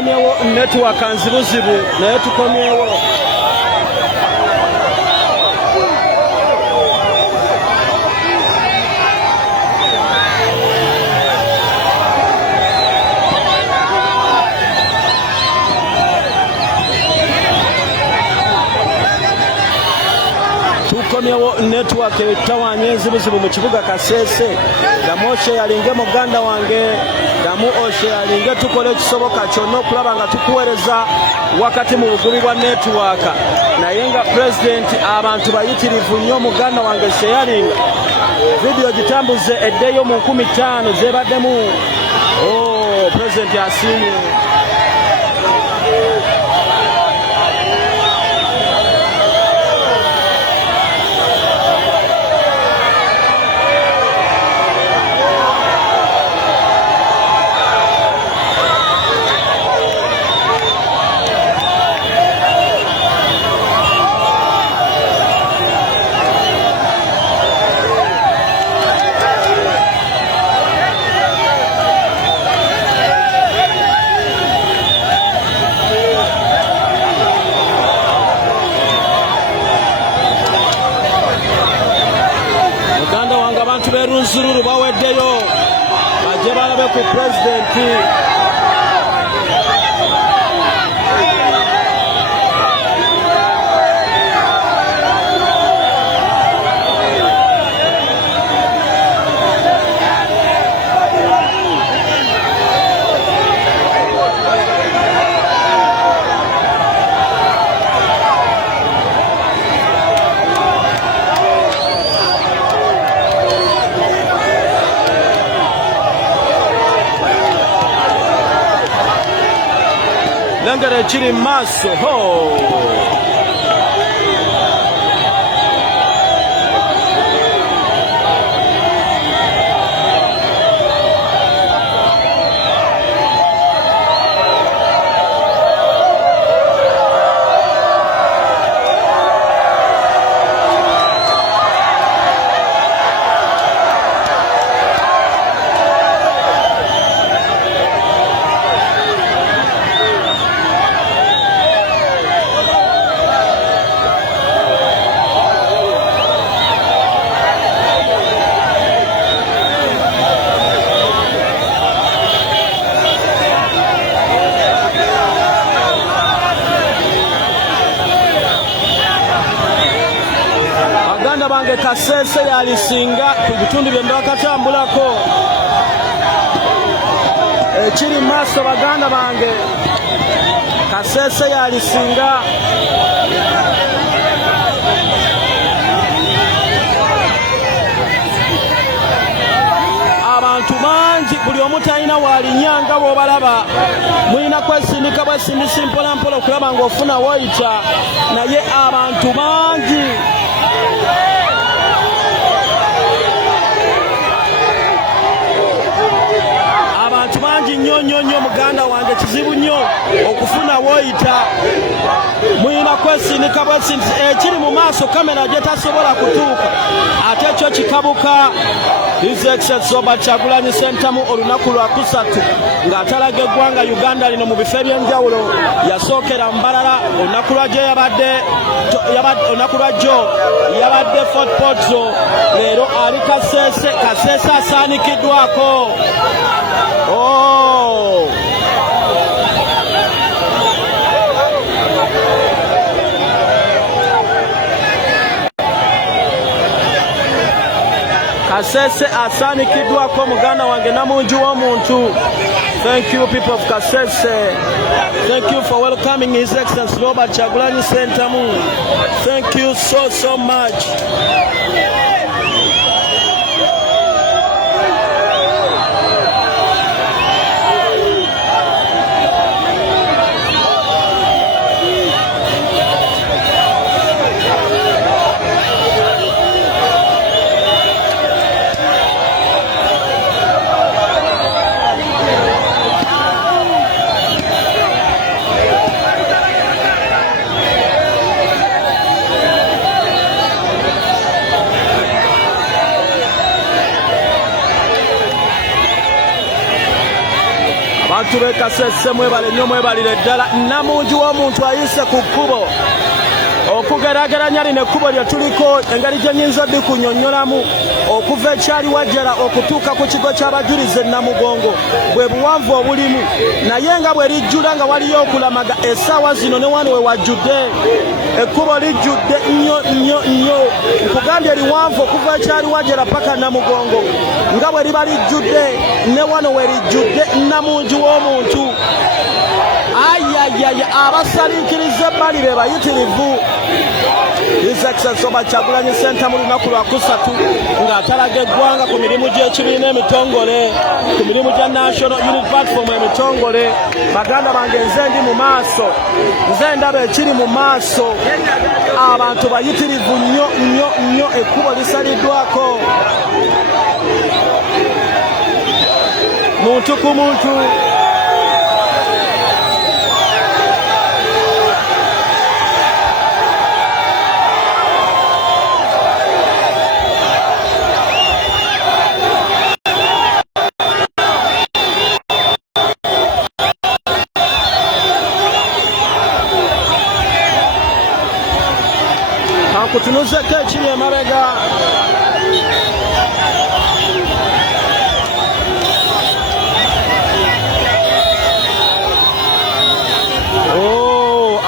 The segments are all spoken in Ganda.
tukomyewo network nzibuzibu naye tukomyewo. Tukomyewo network etawanye nzibuzibu mu kibuga Kasese. Gamoshe yalinge muganda wange damu oshe yalinge tukole kisoboka kyonna okulaba nga tukuweereza wakati mu bugubi bwa network. Naye nga president abantu bayitirivu nnyo muganda wange seyalinga video gitambuze eddeyo mu 15 zebaddemu. President asiimye. Berunzururu baweddeyo bajje balabe ku pulezidenti. Lengere chiri maso bange Kasese yalisinga ku bitundu bye mbakatambulako ekiri maso baganda bange Kasese yalisinga abantu bangi buli omutalina walinyanga bw'obalaba mulina kwesindika bwesindisi mpolampola okulaba ng'ofuna woyita naye abantu bangi bangi nnyo muganda wange kizibu nnyo okufuna woyita mulina kwesindika bwesindisi ekiri mu maaso kamera gye tasobola kutuuka ate ekyo kikabuka His Excellency Kyagulanyi Ssentamu olunaku lwa kusatu ng'atalaga eggwanga Uganda lino mu bifo eby'enjawulo yasookera Mbalala olunaku lwa jjo yabadde Fort Potso leero ali Kasese asaanikiddwako. Kasese asaanikiddwako muganda wange namunju w'omuntu. Thank you people of Kasese. Thank you for welcoming His Excellency Kyagulanyi Ssentamu. Thank you so much. abantu b'e Kasese mwebale nnyo mwebalire ddala Namungi w'omuntu ayise ku kkubo okugerageranya lino ekkubo lye tuliko engeri gye nnyinza bikunyonnyolamu okuva ekyali wajjala okutuuka ku kigo ky'abajulizi Namugongo bwe buwanvu obulimu naye nga bwe lijjula nga waliyo okulamaga essaawa zino ne wano we wajjudde ekkubo lijjudde nnyo nkugambye liwanvu okuva ekyali wajjala paka Namugongo nga bwe liba lijjudde ne wano we lijjudde Namungi w'omuntu ayayaya abasalinkiriza ebbali be bayitirivu His Excellency Kyagulanyi Center mu lunaku lwa kusatu ng'atalaga eggwanga ku mirimu gy'ekibiina emitongole ku mirimu gya National Unity Platform emitongole baganda bange nze ndi mu maaso nze ndaba ekiri mu maaso abantu bayitirivu nnyo ekkubo lisaliddwako muntu ku muntu kutunuzeko ekiri emabega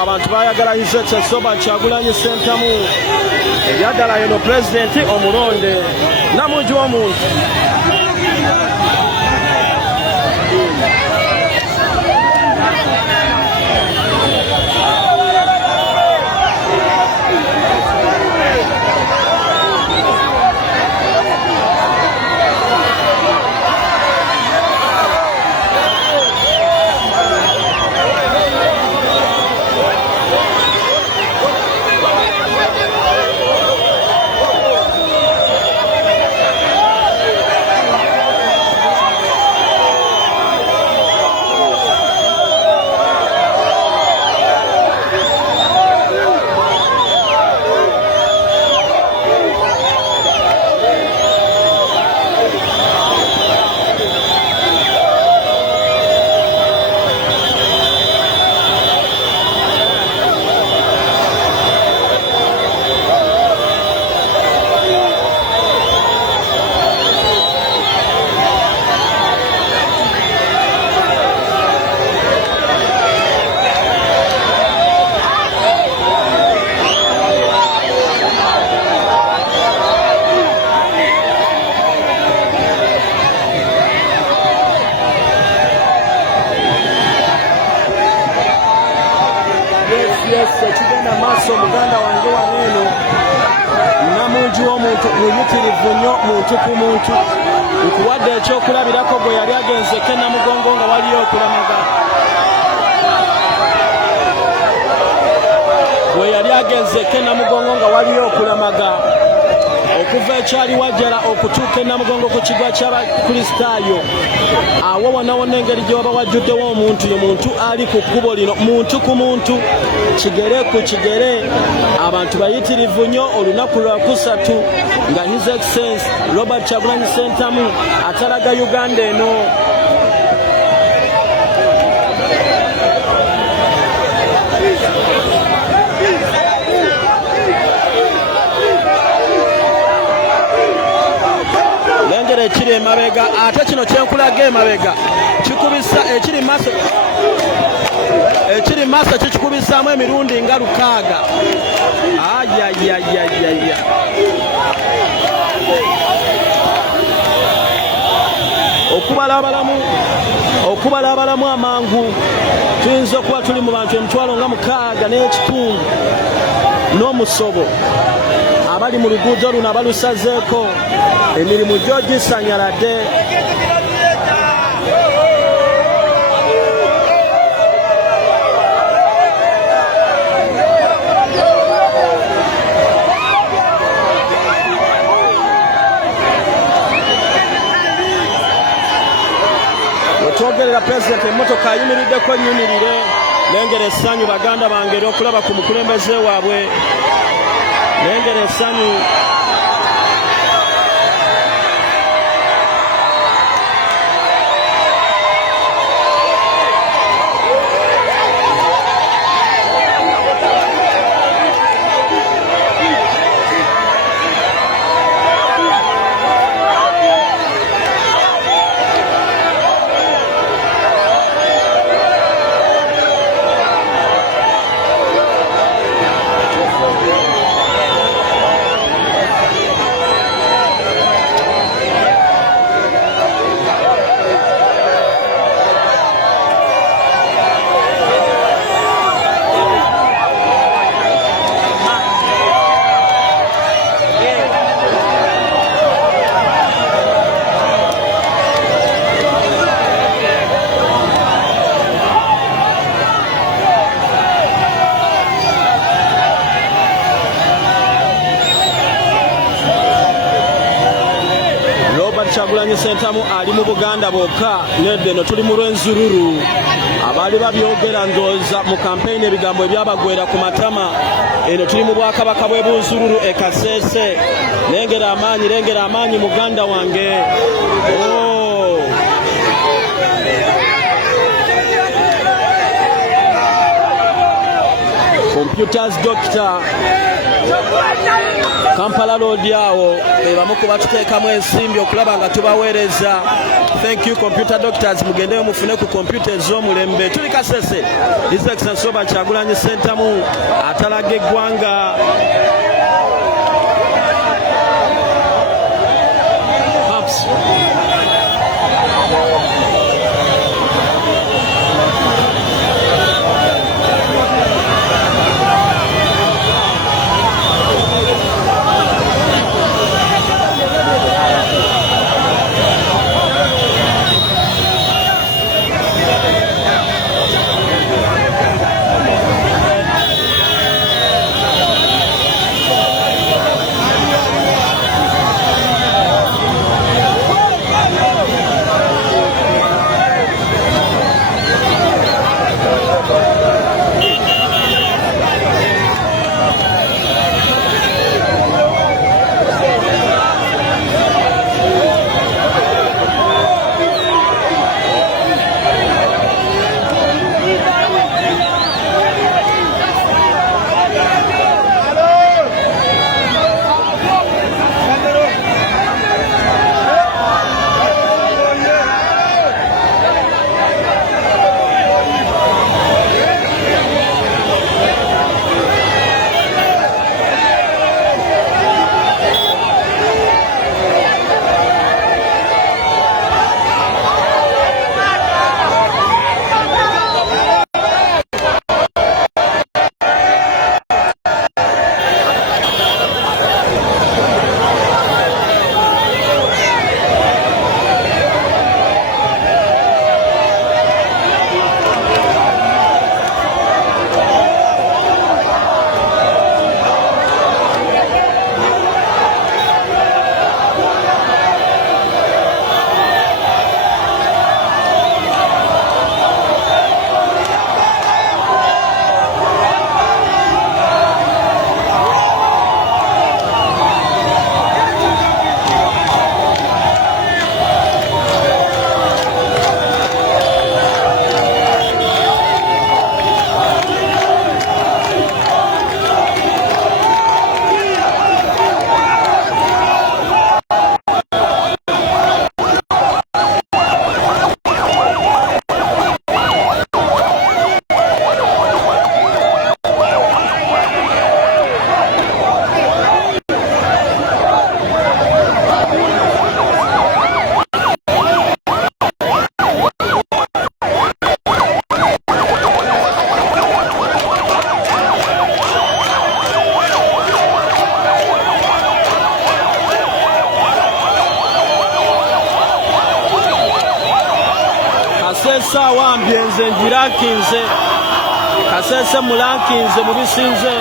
abantu bayagala His Excellency Kyagulanyi Center mu ebyadala yeno pulezidenti omulonde Namungi w'omuntu ekigenda maaso muganda wange waneeno Namungi w'omuntu muyitirivu nnyo muntu ku muntu nkuwadde ekyokulabirako gwe yali agenzeko e Namugongo nga waliyo okulamaga gwe yali agenzeko e Namugongo nga waliyo okulamaga okuva ekyali wajjala okutuuka e Namugongo ku kigwa ky'abakristaayo awo wonawona engeri gye waba wajjuddewo omuntu ye muntu ali ku kkubo lino muntu ku muntu kigere ku kigere abantu bayitirivu nnyo olunaku lwa kusatu nga His Excellency Kyagulanyi Center mu atalaga Uganda eno lengera ekiri emabega ate kino kyenkulaga emabega kikubisa ekiri maaso kikikubisaamu emirundi nga 600 ayayayayaya okubala abalamu amangu tuyinza okuba tuli mu bantu emitwalo nga 6 n'ekitundu n'omusobo abali mu luguudo luno abalusazeeko emirimu gyo gisanyaladde twogerera pulezidenti emmotoka ayimiriddeko nnyumirire nengera essanyu baganda bange okulaba ku mukulembeze waabwe nengera essanyu Kyagulanyi sentamu ali mu Buganda bokka nedde no tuli mu lw'enzululu abaali babyogera ndooza mu kampeyini ebigambo ebyabagwera ku matama eno tuli mu bwakabaka bwe bunzululu e Kasese lengera amaanyi muganda wange Computers Doctor Kampala Road awo bamu ku batuteekamu ensimbi okulaba nga tubaweereza. Thank you Computer Doctors, mugendeyo mufune ku computer ez'omulembe. Tuli Kasese His Excellency Kyagulanyi sentamu atalaga eggwanga. Kasese awambye nze ngirankinze Kasese mulankinze mu bisinze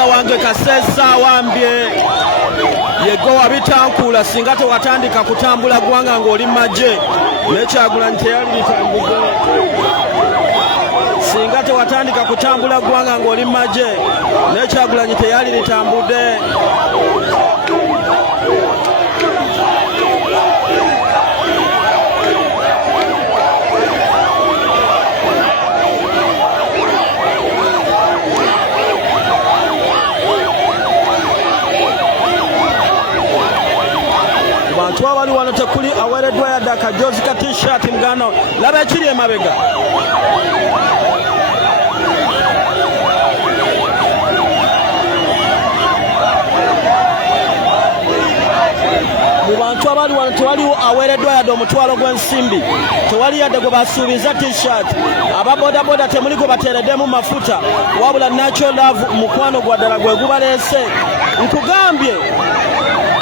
muganda wange Kasese wambye yego wabitankula singa tewatandika kutambula gwanga ng'oli maje ne Kyagulanyi teyali litambudde singa tewatandika kutambula gwanga ng'oli maje ne Kyagulanyi teyali litambudde bantu abali wano tekuli aweereddwa yadde akajoozi ka t-shirt muganda laba ekiri emabega mu bantu abali wano tewaliwo aweereddwa yadde omutwalo gw'ensimbi tewali yadde gwe basuubiza t-shirt ababodaboda temuli gwe bateereddemu mafuta wabula Natural Love mukwano gwa ddala gwe gubaleese nkugambye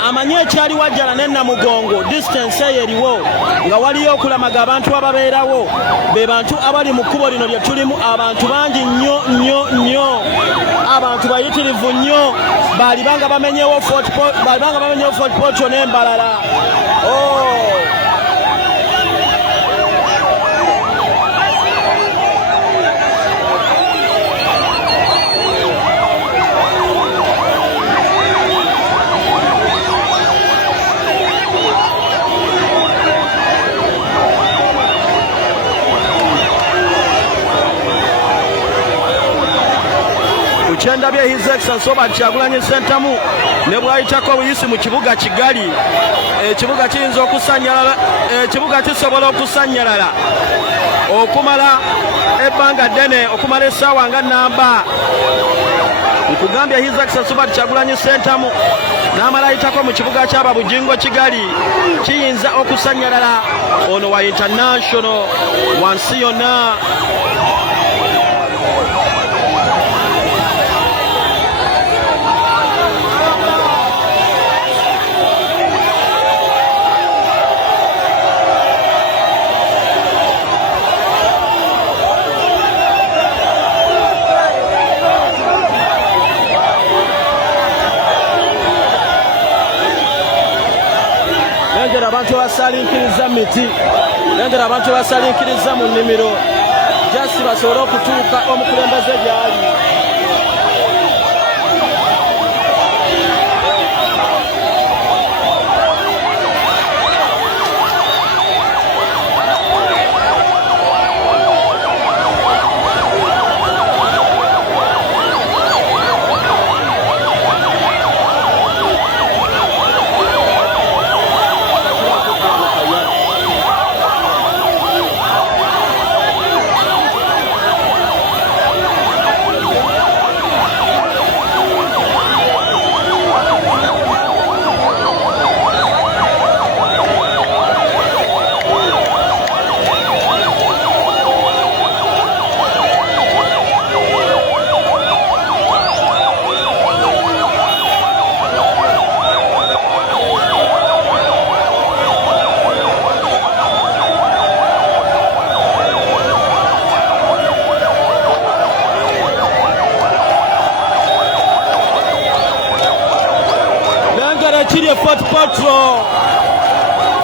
amanye ekyali wajjala ne Namugongo distance eyo eriwo nga waliyo okulamaga abantu ababeerawo be bantu abali mu kkubo lino lye tulimu abantu bangi nnyo abantu bayitirivu nnyo balibanga bamenyewo Fort Portal n'embalala Chendabye His Excellency Robert Kyagulanyi Ssentamu ne bwayitako obuyisi mu kibuga Kigali ekibuga kiyinza okusanyalala ekibuga kisobola okusanyalala okumala ebbanga ddene okumala essaawa nga nnamba nkugambye His Excellency Robert Kyagulanyi Ssentamu n'amala ayitako mu kibuga ky'Ababujingo Kigali kiyinza okusanyalala ono wa international wansi yonna lengera abantu basalinkiriza miti lengera abantu basalinkiriza mu nnimiro jasi basobole okutuuka omukulembeze gyali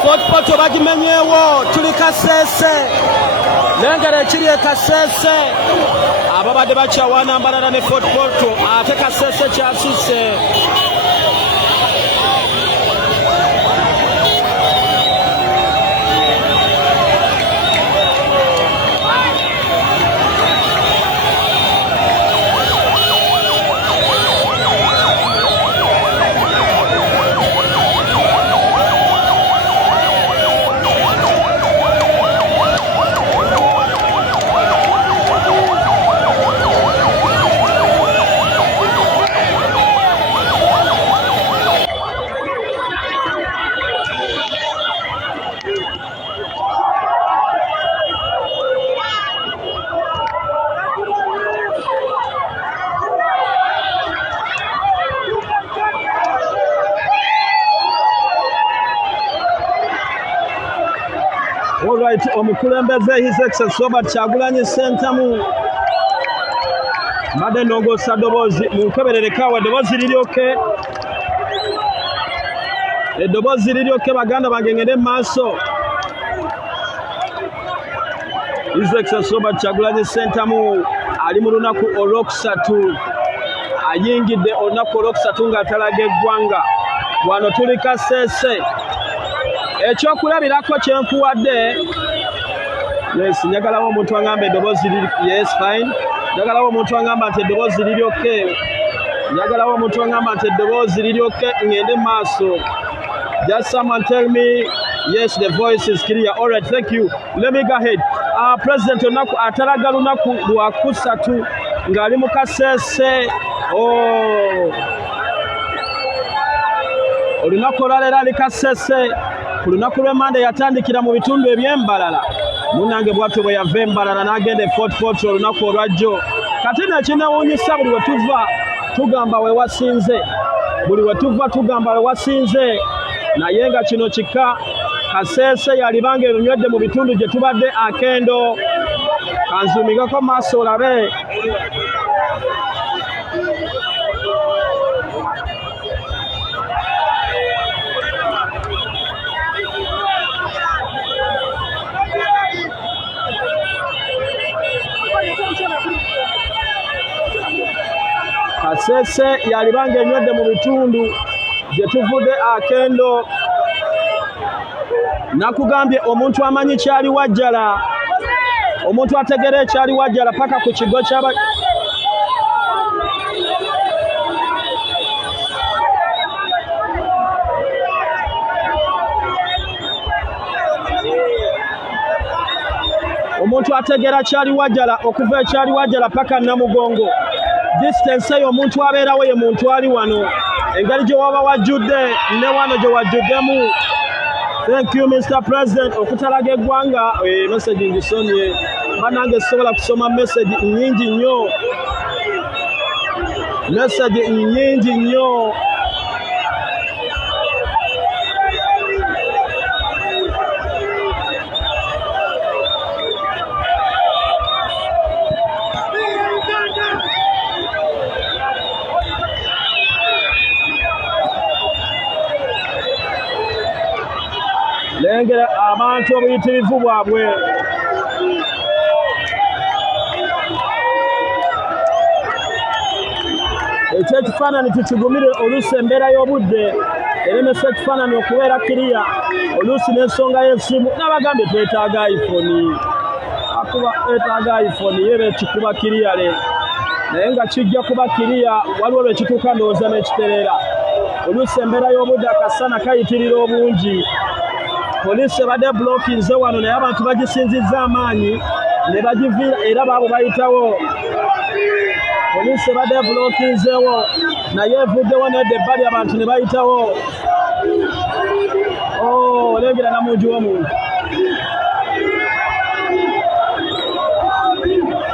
Fort Portal bagimenyewo tuli Kasese lengera ekiri e Kasese ababadde bakyawaana mbalala ne Fort Portal ate Kasese kyasuse Alright, omukulembeze His Excellency Robert Kyagulanyi Ssentamu mbadde ndongoosa ddoboozi munkebererekawo eddoboozi liryoke eddoboozi liryoke baganda bange ngende maaso. His Excellency Robert Kyagulanyi Ssentamu ali mu lunaku olwokusatu ayingidde olunaku olwokusatu ng'atalaga eggwanga wano tuli Kasese. Ekyokulabirako kyenkuwadde yes njagalawo omuntu angamba eddoboozi yes fine njagalawo omuntu angamba nti eddoboozi liryoke njagalawo omuntu angamba nti eddoboozi liryoke ngende maaso. Just someone tell me yes the voice is clear. All right, thank you. Let me go ahead. President onaku atalaga lunaku lwakusatu ng'ali mu Kasese. Olunaku olwaleero ali Kasese ku lunaku lw'Emanda yatandikira mu bitundu eby'embalala munange bwatyo bwe yava embalala n'agenda Fort olunaku olwajjo. Kati nekinewuunyisa buli we tuva tugamba we wasinze buli we tuva tugamba we wasinze naye nga kino kika Kasese yalibanga erunywedde mu bitundu gye tubadde akendo. Kanzumigako maaso olabe Kasese yalibanga enywedde mu bitundu gye tuvudde akendo. Nakugambye omuntu amanyi kyali wajjala omuntu ategera ekyali wajjala paka ku kigo kyaba omuntu ategera kyali wajjala okuva ekyali wajjala paka Namugongo. Distance eyo omuntu abeerawo ye muntu ali wano engeri gye waba wajjudde ne wano gye wajjuddemu. Thank you Mr. President okutalaga eggwanga. Message ngisomye banange sobola kusoma message nyingi nnyo message nyingi nnyo. Lengera abantu obuyitirivu bwabwe. Ekyekifaananyi tukigumire oluusi embeera y'obudde eremesa ekifaananyi okubeera kiriya oluusi n'ensonga y'ensimu n'abagambye twetaaga iPhone akuba twetaaga iPhone yebe ekikuba kiriyale naye nga kijja kuba kiriya waliwo lwe kituuka ndowooza n'ekiterera oluusi embeera y'obudde akasana kayitirira obungi. Poliisi ebadde blockinze wano naye abantu bagisinzizza amaanyi ne bagiviira era baabo bayitawo. Poliisi ebadde blockinzewo naye evuddewo nedda ebbali abantu ne bayitawo. Olengera Namungi w'omuntu.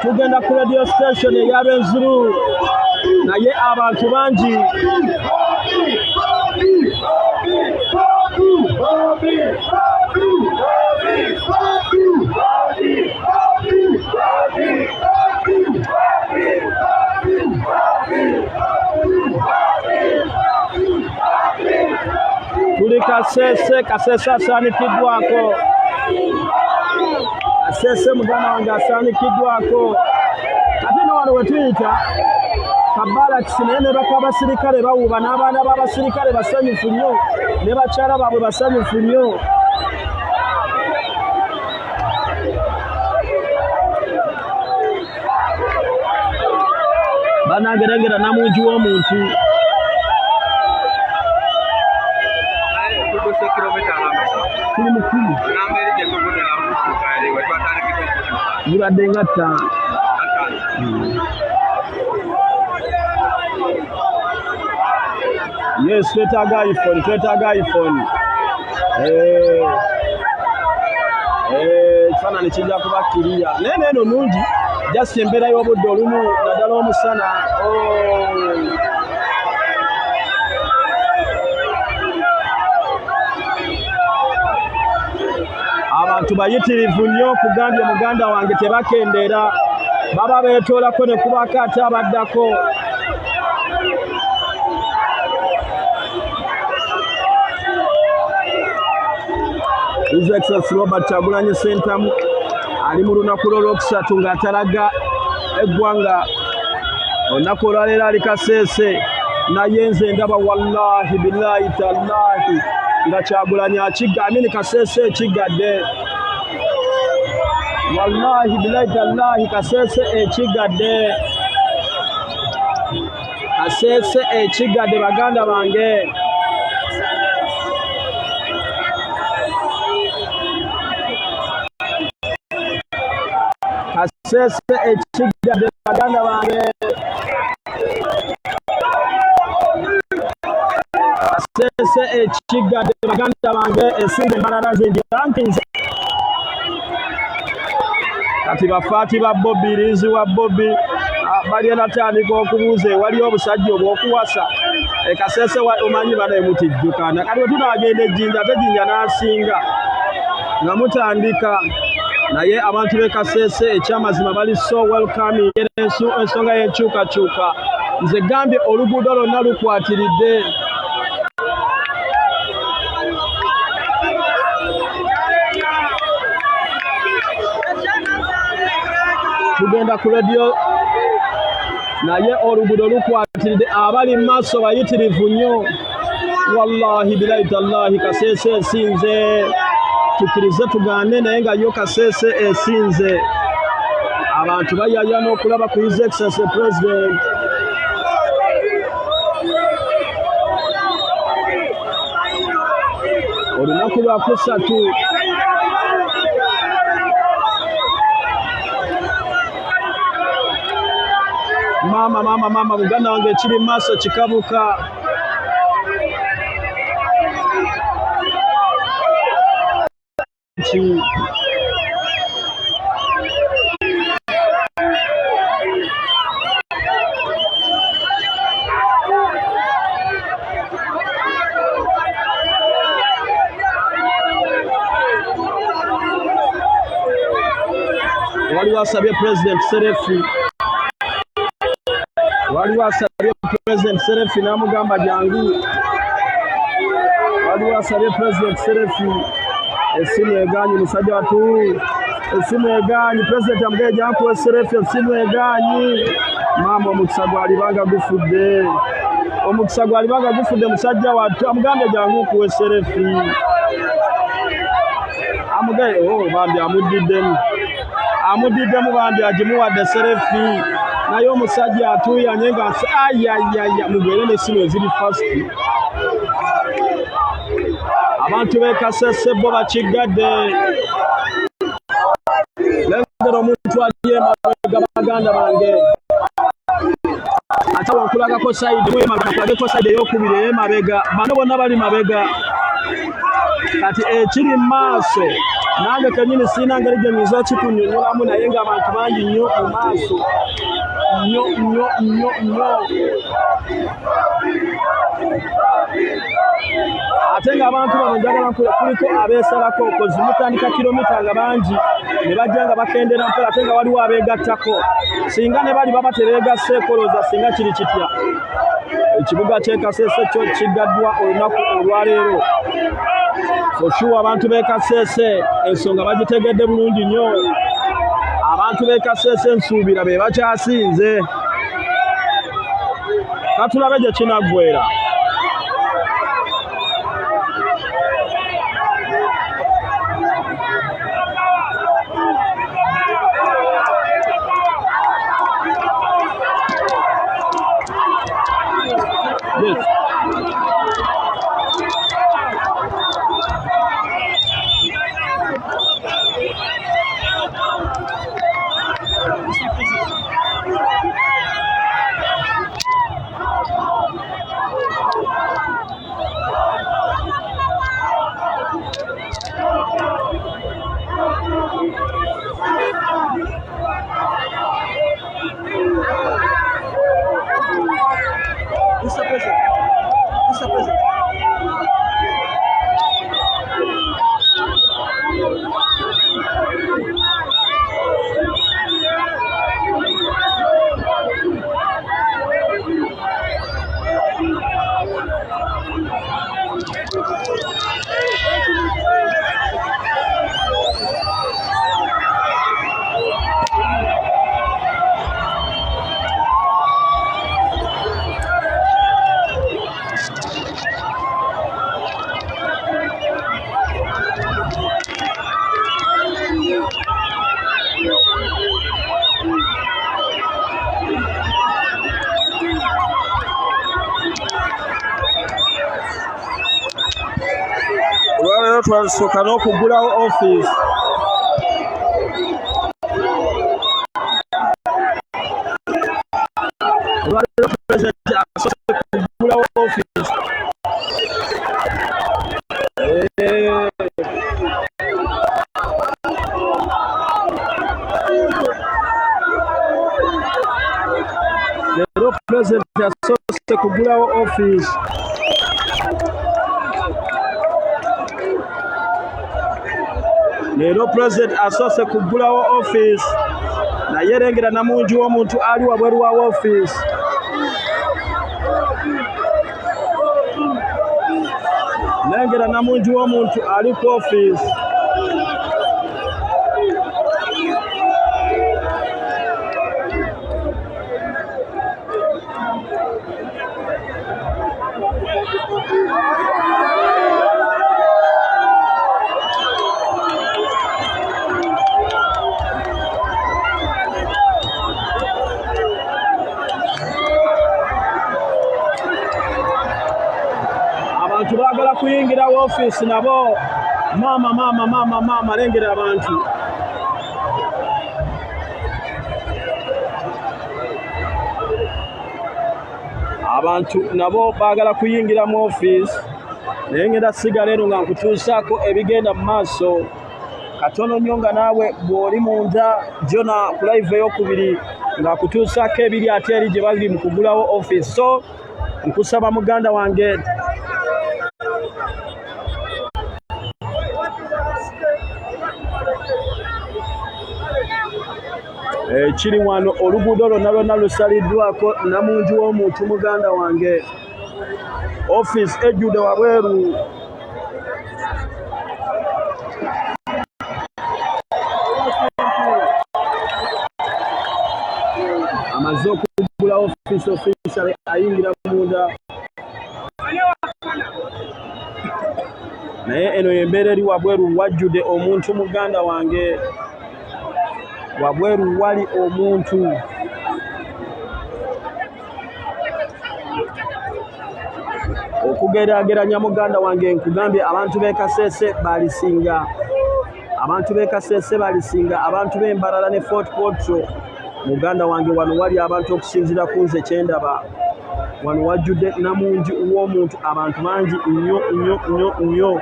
Tugenda ku radio station ey'Abenzulu naye abantu bangi. Tuli Kasese asaanikiddwako. Kasese muganda wange asaanikiddwako. Ate ne wano we tuyita Kabalakisi naye ne baka abasirikale bawuba n'abaana b'abasirikale basanyufu nnyo ne bakyala baabwe basanyufu nnyo. Banangerengera Namungi w'omuntu. Tuli mu 10. Zibadde nga 5. Yes, twetaaga iPhone. Ekifaananyi kijja kuba kiriya. Naye neeno nungi just embeera y'obudde olumu naddala omusana. Abantu bayitirivu nnyo kugambye muganda wange tebakendeera baba beetoolako ne kubako ate abaddako. His Excellency Robert Kyagulanyi Ssentamu ali mu lunaku lw'olwokusatu ng'atalaga eggwanga. Olunaku olwaleero ali Kasese naye nze ndaba wallahi billahi tallahi nga Kyagulanyi amini Kasese ekigadde. Wallahi billahi tallahi Kasese ekigadde. Kasese ekigadde baganda bange. Kasese ekigadde baganda bange. Kasese ekigadde baganda bange esinga embalala zindirantinze. Kati bafaati ba Bobi liizi wa Bobi bali natandika okubuuza waliyo obusajja obw'okuwasa. Kasese omanyi bano emutijjukana kati wetunagenda ejjinja ate ejjinja n'asinga nga mutandika. Naye abantu b'e Kasese ekyamazima bali so welcoming ensonga y'enkyukakyuka. Nze gambye oluguudo lwonna lukwatiridde. Tugenda ku radio naye oluguudo lukwatiridde. Abali mu maaso bayitirivu nnyo. Wallahi billahi tallahi Kasese esinze. Tukirize tugaane naye nga yo Kasese esinze. Abantu bayaya n'okulaba ku His Excellency President. Olunaku lwakusatu mama muganda wange ekiri mu maaso kikabuka. Waliwo asabye President Serefi. Waliwo asabye President Serefi n'amugamba jangu. Waliwo asabye President Serefi. Esimu eganyi musajja watu. Esimu eganyi President amugeye jankuwe Serefi esimu eganyi. Mama omukisa gwalibanga gufudde. Omukisa gwalibanga gufudde musajja watu amugambye jangu kuwe Serefi. Amugeye bambi amudiddemu. Amudiddemu bambi agimuwadde Serefi. Naye omusajja atuyanye nga ayayaya mugere n'essimu eziri fast. Abantu b'e Kasese bo bakigadde. Lengera omuntu ali emabega baganda bange. Ate wankulagako sayidi kulageko sayidi ey'okubiri ey'emabega. Bano bonna bali mabega. Kati ekiri mu maaso nange kennyini sirina ngeri gye nyiza kikunyonnyolamu naye ng'abantu bangi nnyo mu maaso. Nnyo. Ate ng'abantu bano njagala kuliko abeesalako zimutandika kilomita nga bangi ne bajja nga bakendera mpola ate nga waliwo abeegattako. Singa ne bali baba tebeegasse ekoloza singa kiri kitya. Ekibuga ky'e Kasese kyo kigaddwa olunaku olwaleero. Sure abantu b'e Kasese ensonga bagitegedde bulungi nnyo. Abantu b'e Kasese nsuubira be bakyasinze. Katulabe gye kinaggwera. Yes. twasooka n'okugulawo office. Olwaleero pulezidenti asoose kugulawo office. Leero pulezidenti asoose kugulawo office. Leero pulezidenti asoose kugulawo office. Naye lengera namungi w'omuntu ali wabweru wa office. Lengera namungi w'omuntu ali ku office. Abantu baagala kuyingira office nabo mama lengera abantu. Abantu nabo baagala kuyingira mu office. Lengera sigala eno nga nkutuusaako ebigenda mu maaso. Katono nnyo nga naawe bw'oli munda jona ku live ey'okubiri nga kutuusaako ebiri ate eri gye bali mu kugulawo office. So nkusaba muganda wange kiri wano oluguudo lwonna lusaliddwako namungi w'omuntu muganda wange. Office ejjudde wabweru. Amaze okugula office ayingira munda. Naye eno y'embeera eri wabweru wajjudde omuntu muganda wange. Wabweru wali omuntu. Okugeraageranya muganda wange nkugambye abantu b'e Kasese balisinga. Abantu b'e Kasese balisinga abantu b'Embarara ne Fort Portal. Muganda wange wano wali abantu okusinzira ku nze kyendaba. Wano wajjudde namungi w'omuntu abantu bangi nnyo.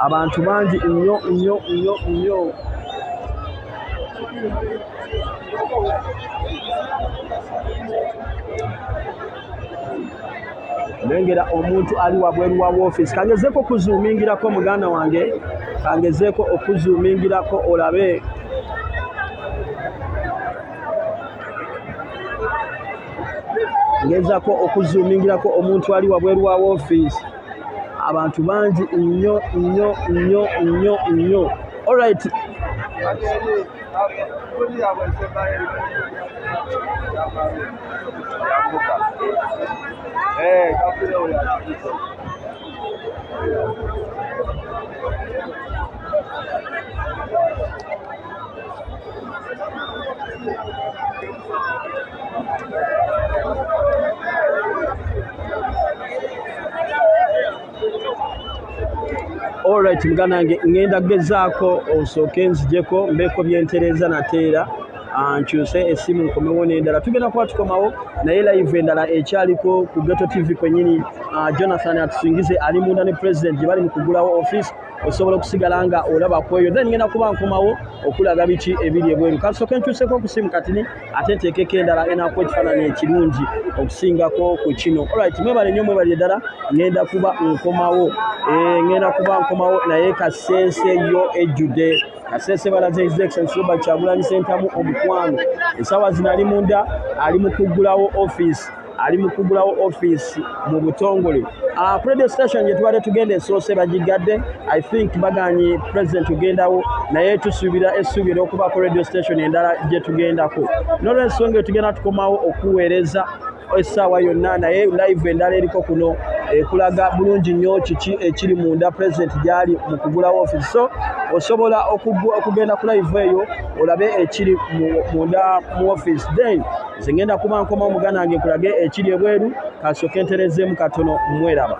Abantu bangi nnyo. Lengera omuntu ali wabweru wa office. Kangezeeko okuzuumingirako muganda wange. Kangezeeko okuzuumingirako olabe. Ngezaako okuzuumingirako omuntu ali wabweru wa office. Abantu bangi nnyo. All right. Alright muganda wange ngenda gezaako osooke nzijeko mbeeko byentereza nateera nkyuse essimu nkomewo n'endala. Tugenda kuba tukomawo naye live endala ekyaliko ku Ghetto TV kwennyini. Jonathan atusingize ali munda ne president gye bali mu kugulawo office. Osobola okusigala nga olaba ku eyo. Then ngenda kuba nkomawo okulaga biki ebiri ebweru. Kasooke nkyuseko okusimu katini ate nteekeko endala enaakuwa ekifaananyi ekirungi okusingako ku kino. Alright mwebale nnyo mwebali eddala. Ngenda kuba nkomawo. Naye Kasese yo ejjudde. Kasese balaze His Excellency Kyagulanyi Ssentamu omukwano. Essaawa zino ali munda ali mu kugulawo office mu butongole. Radio station gye tubadde tugenda ensoose bagigadde. I think baganye president tugendawo naye tusuubira essuubira okubako radio station endala gye tugendako. N'olw'ensonga tugenda tukomawo okuweereza essaawa yonna naye live endala eriko kuno ekulaga bulungi nnyo kiki ekiri munda president gyali mu kugulawo office. So osobola okugenda ku live eyo olabe ekiri munda mu office. Then zingenda kuba nkoma omuganda wange kulage ekiri ebweru kasooke nterezeemu katono mweraba.